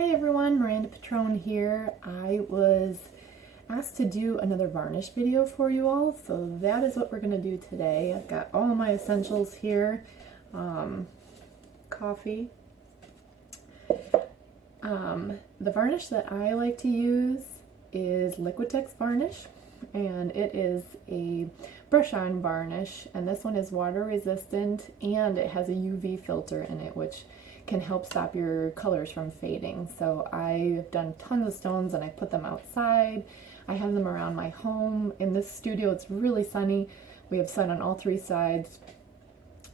Hey everyone, Miranda Pitrone here. I was asked to do another varnish video for you all, so that is what we're going to do today. I've got all my essentials here. Coffee. The varnish that I like to use is LIQUITEX Varnish, and it is a brush-on varnish, and this one is water resistant and it has a UV filter in it, which can help stop your colors from fading. So I've done tons of stones and I put them outside. I have them around my home. In this studio it's really sunny. We have sun on all three sides,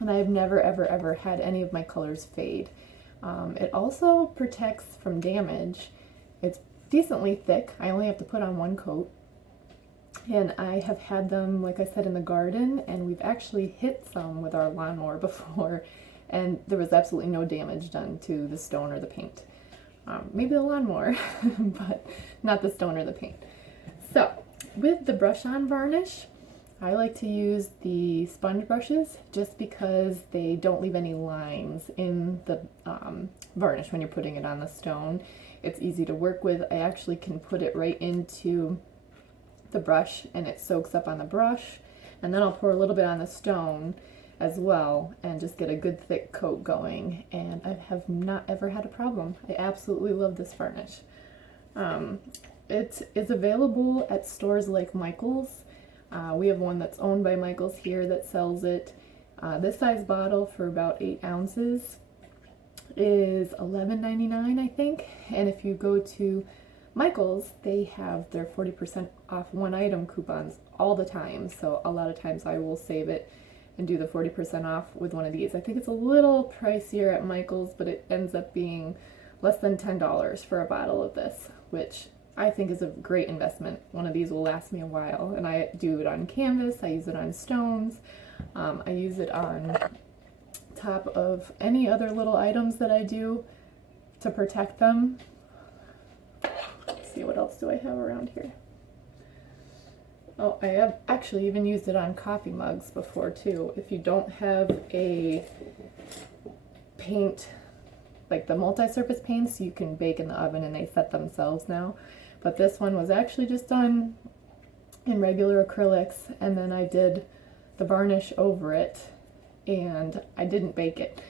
and I've never ever had any of my colors fade. It also protects from damage. It's decently thick. I only have to put on one coat. And I have had them, like I said, in the garden, and we've actually hit some with our lawnmower before, and there was absolutely no damage done to the stone or the paint. Maybe the lawnmower, but not the stone or the paint. So, with the brush-on varnish, I like to use the sponge brushes just because they don't leave any lines in the varnish when you're putting it on the stone. It's easy to work with. I actually can put it right into the brush and it soaks up on the brush, and then I'll pour a little bit on the stone as well and just get a good thick coat going, and I have not ever had a problem. I absolutely love this varnish. It is available at stores like Michael's. We have one that's owned by Michael's here that sells it. This size bottle for about 8 ounces is $11.99, I think, and if you go to Michael's, they have their 40% off one item coupons all the time, so a lot of times I will save it and do the 40% off with one of these. I think it's a little pricier at Michael's, but it ends up being less than $10 for a bottle of this, which I think is a great investment. One of these will last me a while, and I do it on canvas, I use it on stones, I use it on top of any other little items that I do to protect them. Let's see, what else do I have around here? Oh, I have actually even used it on coffee mugs before too. If you don't have a paint, like the multi-surface paints, you can bake in the oven and they set themselves now. But this one was actually just done in regular acrylics, and then I did the varnish over it, and I didn't bake it.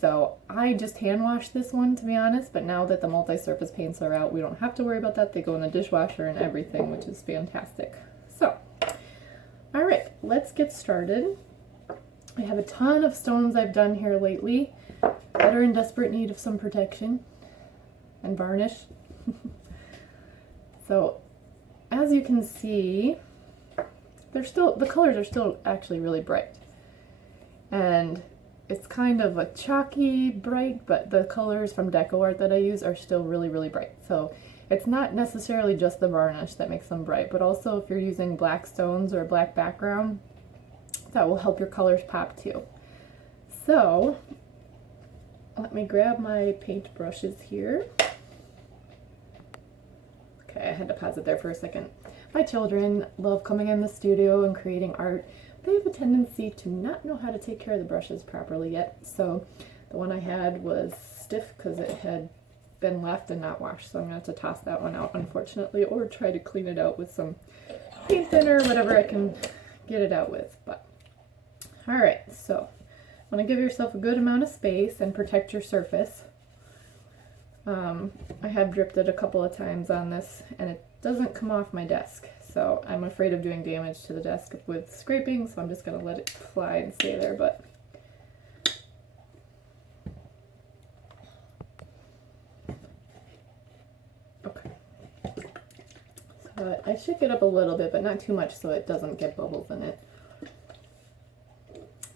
So I just hand washed this one, to be honest, but now that the multi-surface paints are out, we don't have to worry about that. They go in the dishwasher and everything, which is fantastic. So, all right, let's get started. I have a ton of stones I've done here lately that are in desperate need of some protection and varnish. So, as you can see, the colors are still actually really bright. And it's kind of a chalky bright, but the colors from Decoart that I use are still really bright. So it's not necessarily just the varnish that makes them bright, but also if you're using black stones or a black background, that will help your colors pop too. So let me grab my paint brushes here. Okay, I had to pause it there for a second. My children love coming in the studio and creating art. They have a tendency to not know how to take care of the brushes properly yet. So the one I had was stiff because it had been left and not washed. So I'm going to have to toss that one out, unfortunately, or try to clean it out with some paint thinner or whatever I can get it out with. But all right, so want to give yourself a good amount of space and protect your surface. I have dripped it a couple of times on this and it doesn't come off my desk. So I'm afraid of doing damage to the desk with scraping, so I'm just going to let it fly and stay there. But okay. So I shook it up a little bit, but not too much so it doesn't get bubbles in it.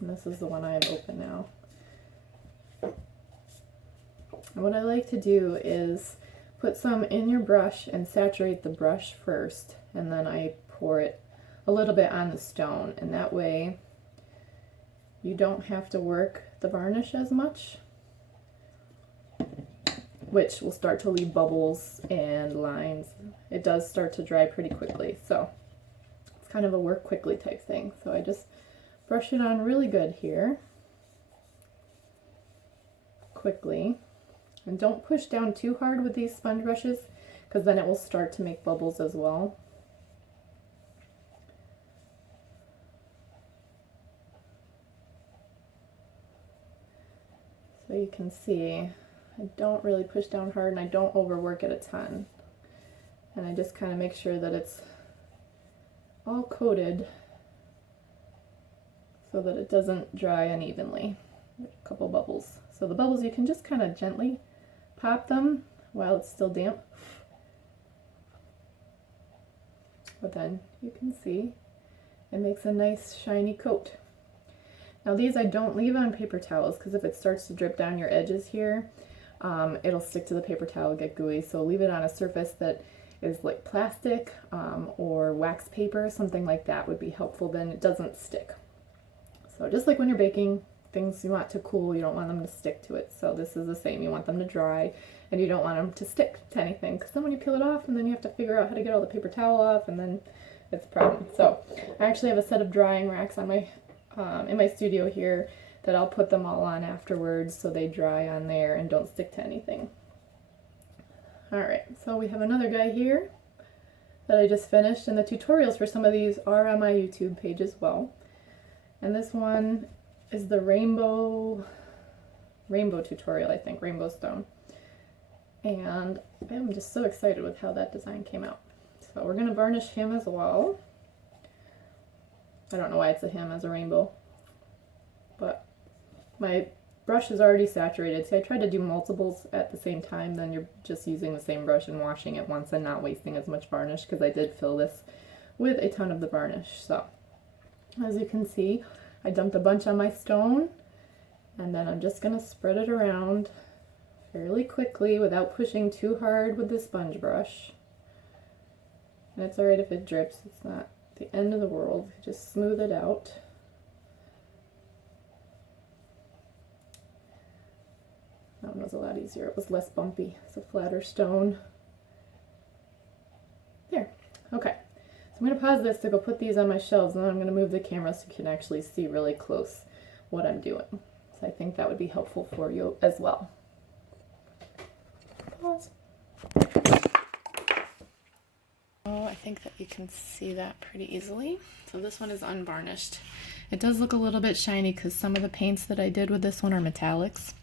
And this is the one I have open now. And what I like to do is put some in your brush and saturate the brush first, and then I pour it a little bit on the stone, and that way you don't have to work the varnish as much, which will start to leave bubbles and lines. It does start to dry pretty quickly, so it's kind of a work quickly type thing. So I just brush it on really good here, quickly. And don't push down too hard with these sponge brushes, because then it will start to make bubbles as well. So you can see, I don't really push down hard and I don't overwork it a ton. And I just kind of make sure that it's all coated so that it doesn't dry unevenly. A couple bubbles. So the bubbles, you can just kind of gently pop them while it's still damp. But then you can see it makes a nice shiny coat. Now these I don't leave on paper towels, because if it starts to drip down your edges here, it'll stick to the paper towel, get gooey. So leave it on a surface that is like plastic or wax paper, something like that would be helpful, then it doesn't stick. So just like when you're baking, things you want to cool, you don't want them to stick to it. So this is the same, you want them to dry and you don't want them to stick to anything, because then when you peel it off and then you have to figure out how to get all the paper towel off, and then it's a problem. So I actually have a set of drying racks on my in my studio here that I'll put them all on afterwards so they dry on there and don't stick to anything. Alright, so we have another guy here that I just finished, and the tutorials for some of these are on my YouTube page as well. And this one is the rainbow tutorial, I think, rainbow stone. And I'm just so excited with how that design came out. So we're going to varnish him as well. I don't know why it's a him as a rainbow, but my brush is already saturated, so I tried to do multiples at the same time, then you're just using the same brush and washing it once and not wasting as much varnish, because I did fill this with a ton of the varnish. So as you can see, I dumped a bunch on my stone, and then I'm just going to spread it around fairly quickly without pushing too hard with the sponge brush. And it's alright if it drips, it's not the end of the world, just smooth it out. That one was a lot easier, it was less bumpy, it's a flatter stone. There, okay. So I'm going to pause this to go put these on my shelves, and then I'm going to move the camera so you can actually see really close what I'm doing. So I think that would be helpful for you as well. Pause. Oh, I think that you can see that pretty easily. So this one is unvarnished. It does look a little bit shiny because some of the paints that I did with this one are metallics.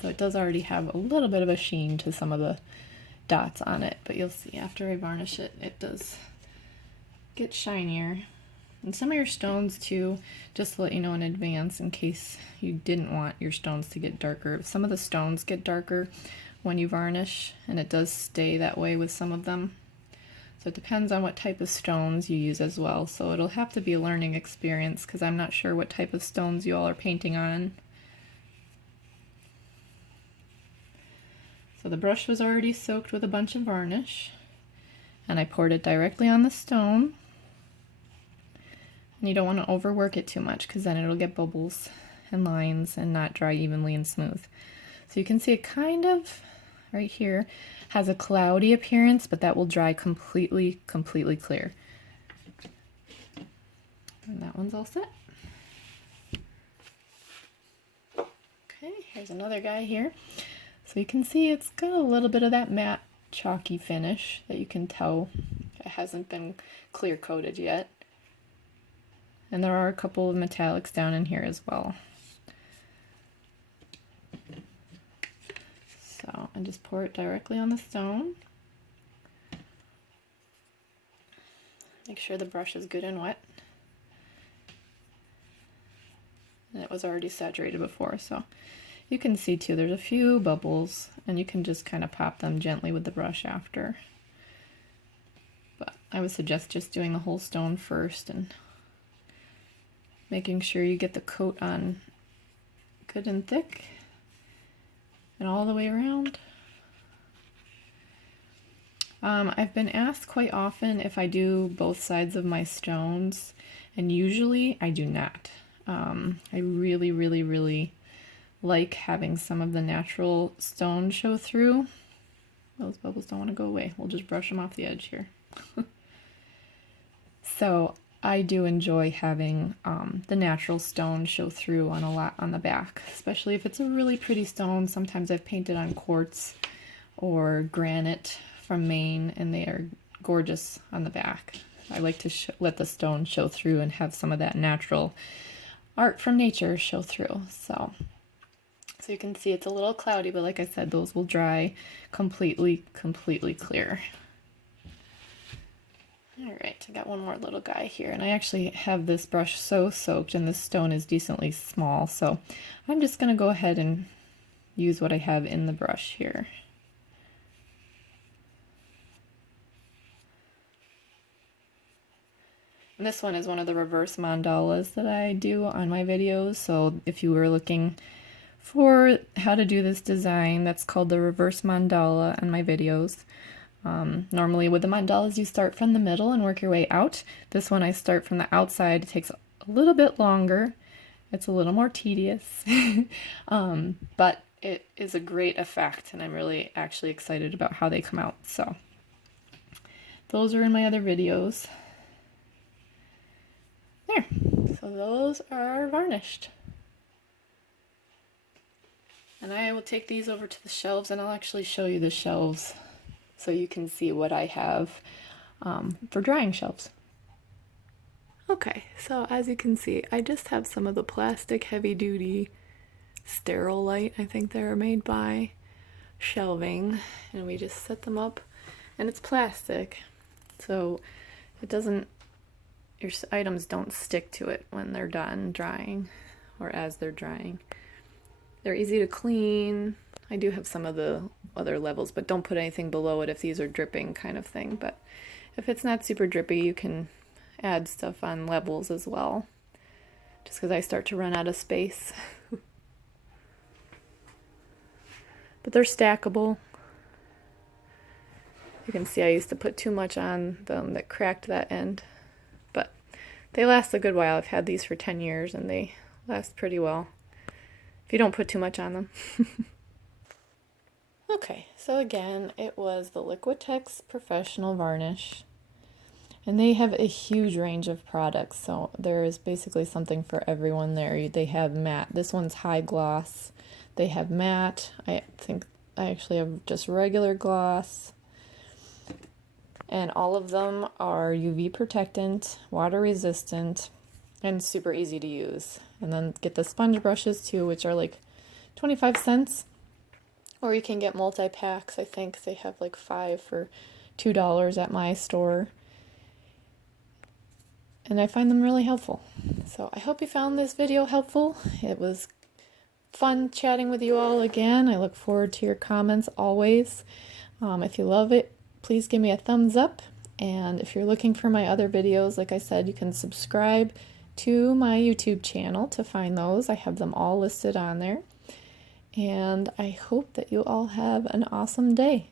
So it does already have a little bit of a sheen to some of the dots on it, but you'll see after I varnish it, it does get shinier. And some of your stones too, just to let you know in advance in case you didn't want your stones to get darker. Some of the stones get darker when you varnish, and it does stay that way with some of them. So it depends on what type of stones you use as well. So it'll have to be a learning experience, because I'm not sure what type of stones you all are painting on. So the brush was already soaked with a bunch of varnish, and I poured it directly on the stone. And you don't want to overwork it too much, because then it'll get bubbles and lines and not dry evenly and smooth. So you can see it kind of right here has a cloudy appearance, but that will dry completely clear. And that one's all set. Okay, here's another guy here. So you can see it's got a little bit of that matte chalky finish that you can tell it hasn't been clear coated yet. And there are a couple of metallics down in here as well. So I just pour it directly on the stone. Make sure the brush is good and wet. And it was already saturated before, so you can see too there's a few bubbles, and you can just kind of pop them gently with the brush after. But I would suggest just doing the whole stone first and making sure you get the coat on good and thick and all the way around. I've been asked quite often if I do both sides of my stones, and usually I do not. I really like having some of the natural stone show through. Those bubbles don't want to go away. We'll just brush them off the edge here. So I do enjoy having the natural stone show through on a lot on the back, especially if it's a really pretty stone. Sometimes I've painted on quartz or granite from Maine, and they are gorgeous on the back. I like to let the stone show through and have some of that natural art from nature show through. So you can see it's a little cloudy, but like I said, those will dry completely clear. All right, I got one more little guy here, and I actually have this brush so soaked, and this stone is decently small, so I'm just going to go ahead and use what I have in the brush here. And this one is one of the reverse mandalas that I do on my videos, so if you were looking for how to do this design, that's called the reverse mandala on my videos. Normally with the mandalas you start from the middle and work your way out. This one I start from the outside. It takes a little bit longer. It's a little more tedious, but it is a great effect, and I'm really actually excited about how they come out. So those are in my other videos. There, so those are varnished. And I will take these over to the shelves, and I'll actually show you the shelves so you can see what I have for drying shelves. Okay, so as you can see, I just have some of the plastic heavy-duty Sterilite, I think they're made by, shelving, and we just set them up, and it's plastic, so it doesn't, your items don't stick to it when they're done drying or as they're drying. They're easy to clean. I do have some of the other levels, but don't put anything below it if these are dripping kind of thing. But if it's not super drippy, you can add stuff on levels as well, just because I start to run out of space. But they're stackable. You can see I used to put too much on them that cracked that end, but they last a good while. I've had these for 10 years and they last pretty well if you don't put too much on them. Okay, so again, it was the LIQUITEX Professional Varnish, and they have a huge range of products, so there is basically something for everyone there. They have matte. This one's high gloss. They have matte. I think I actually have just regular gloss, and all of them are UV protectant, water resistant, and super easy to use. And then get the sponge brushes too, which are like 25 cents. Or you can get multi-packs. I think they have like 5 for $2 at my store. And I find them really helpful. So I hope you found this video helpful. It was fun chatting with you all again. I look forward to your comments always. If you love it, please give me a thumbs up. And if you're looking for my other videos, like I said, you can subscribe to my YouTube channel to find those. I have them all listed on there. And I hope that you all have an awesome day.